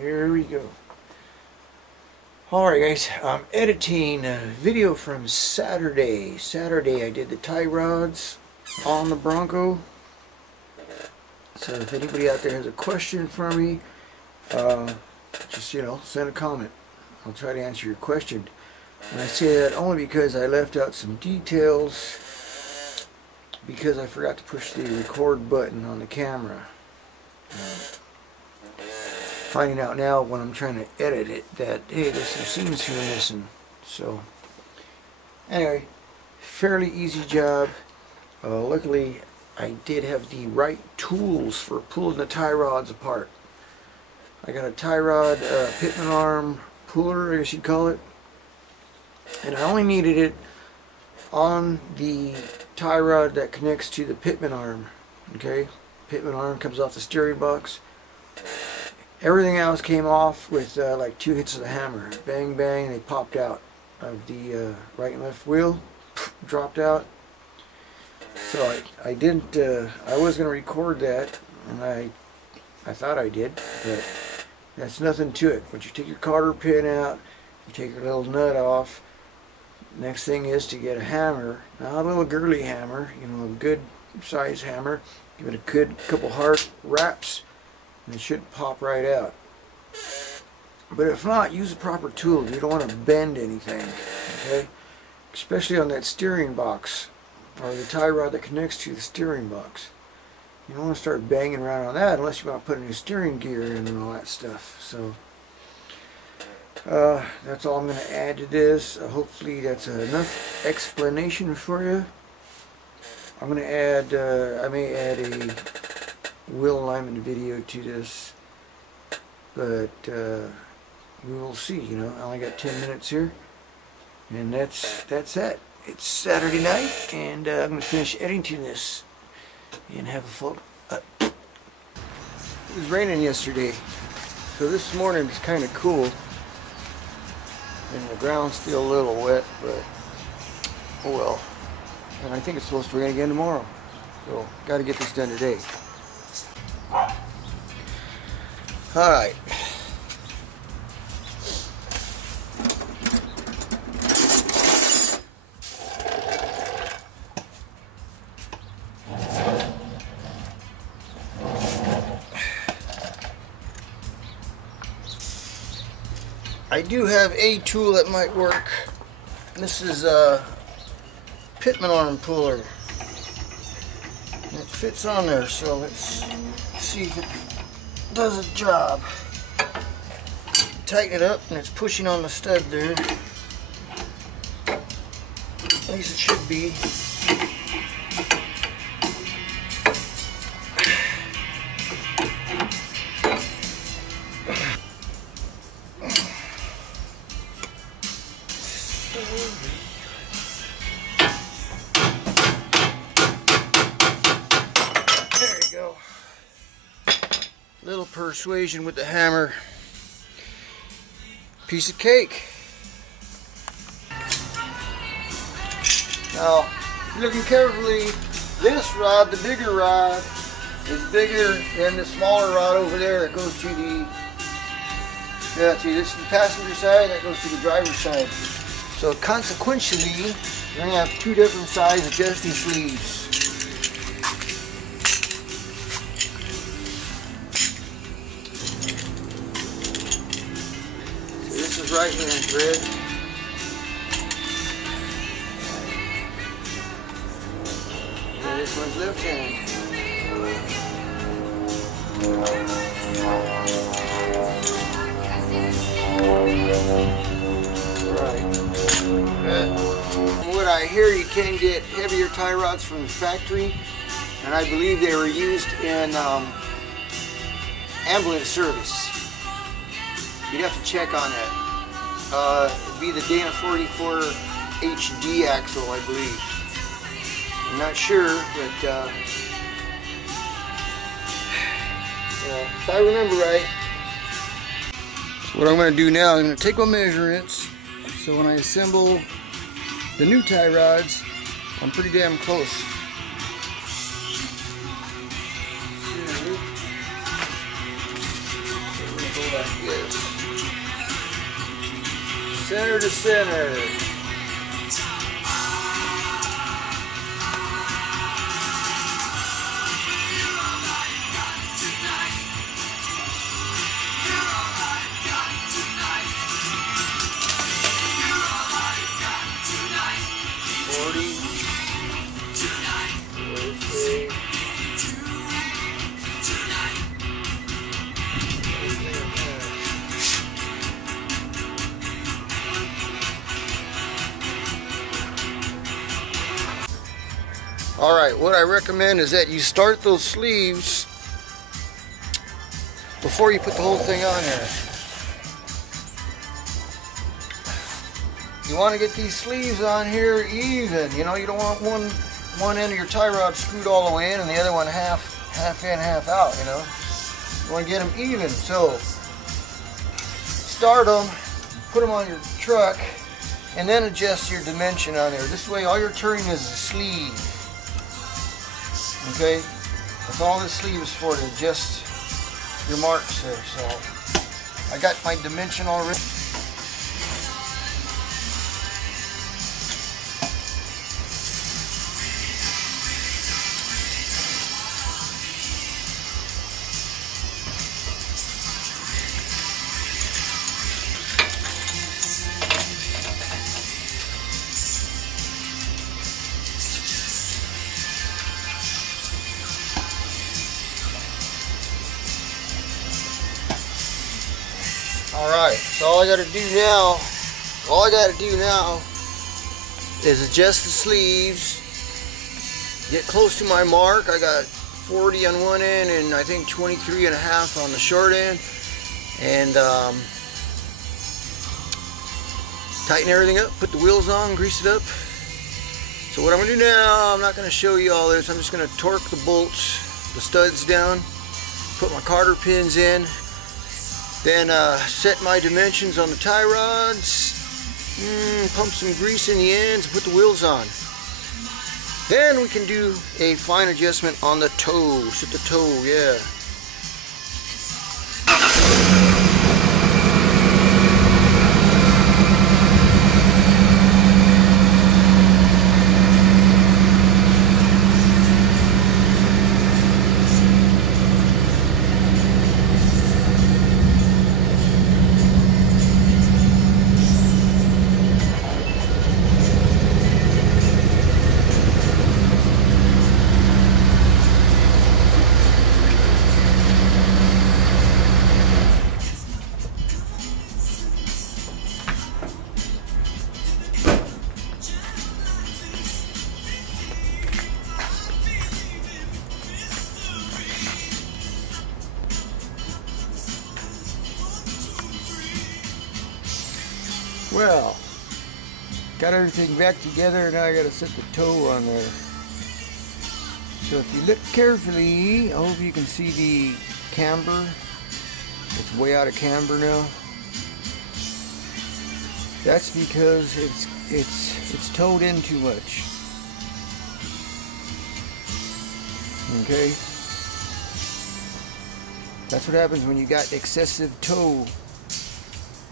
Here we go. Alright guys, I'm editing a video from Saturday. I did the tie rods on the Bronco. So if anybody out there has a question for me, just, send a comment. I'll try to answer your question. And I say that only because I left out some details because I forgot to push the record button on the camera. Finding out now when I'm trying to edit it that, hey, there's some scenes here missing. So anyway, fairly easy job. Luckily I did have the right tools for pulling the tie rods apart. I got a tie rod pitman arm puller, I guess you'd call it, and I only needed it on the tie rod that connects to the pitman arm. Okay, pitman arm comes off the steering box. Everything else came off with like 2 hits of the hammer. Bang, bang, they popped out of the right and left wheel, dropped out. So I didn't, I was going to record that, and I thought I did, but that's nothing to it. Once you take your cotter pin out, you take your little nut off, next thing is to get a hammer, not a little girly hammer, a good size hammer, give it a good couple hard raps, and it should pop right out. But if not, use the proper tool. You don't want to bend anything, okay? Especially on that steering box, or the tie rod that connects to the steering box. You don't want to start banging around on that unless you want to put a new steering gear in and all that stuff. So that's all I'm going to add to this. Hopefully that's enough explanation for you. I'm going to add, I may add a wheel alignment video to this, but we will see. I only got 10 minutes here, and that's that. It's Saturday night, and I'm going to finish editing this and have a full. It was raining yesterday, so this morning it's kind of cool, and the ground's still a little wet, but oh well. And I think it's supposed to rain again tomorrow, so got to get this done today. Alright. I do have a tool that might work. This is a pitman arm puller. It fits on there, so let's see if it does a job. Tighten it up, and it's pushing on the stud there. At least it should be. There you go. Little persuasion with the hammer. Piece of cake. Now, if you're looking carefully, this rod, the bigger rod, is bigger than the smaller rod over there that goes to the, see, this is the passenger side, that goes to the driver's side. So consequentially, you're going to have 2 different size adjusting sleeves. So this is right hand thread. And this one's left hand. From what I hear, you can get heavier tie rods from the factory, and I believe they were used in ambulance service. You'd have to check on that. It'd be the Dana 44 HD axle, I believe. I'm not sure, but if I remember right. So what I'm going to do now, I'm going to take my measurements, so when I assemble the new tie rods, I'm pretty damn close. So, like this. Center to center. Alright, what I recommend is that you start those sleeves before you put the whole thing on there. You want to get these sleeves on here even. You know, you don't want one end of your tie rod screwed all the way in and the other one half in, half out, you know. You want to get them even. So, start them, put them on your truck, and then adjust your dimension on there. This way all you're turning is the sleeve. Okay, that's all this sleeve is for, to adjust your marks there. So I got my dimension already. Alright, so all I gotta do now is adjust the sleeves, get close to my mark. I got 40 on one end and I think 23 and a half on the short end, and tighten everything up, put the wheels on, grease it up. So what I'm gonna do now, I'm not gonna show you all this, I'm just gonna torque the bolts, the studs down, put my cotter pins in, then set my dimensions on the tie rods, pump some grease in the ends, and put the wheels on. Then we can do a fine adjustment on the toe, set the toe, yeah. Well, got everything back together, now I gotta set the toe on there. So if you look carefully, I hope you can see the camber. It's way out of camber now. That's because it's towed in too much. Okay? That's what happens when you got excessive tow.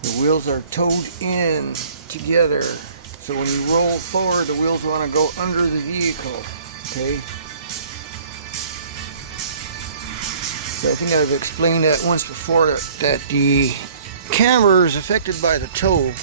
The wheels are towed in together, so when you roll forward, the wheels want to go under the vehicle. Okay? So I think I've explained that once before, that the camber is affected by the tow.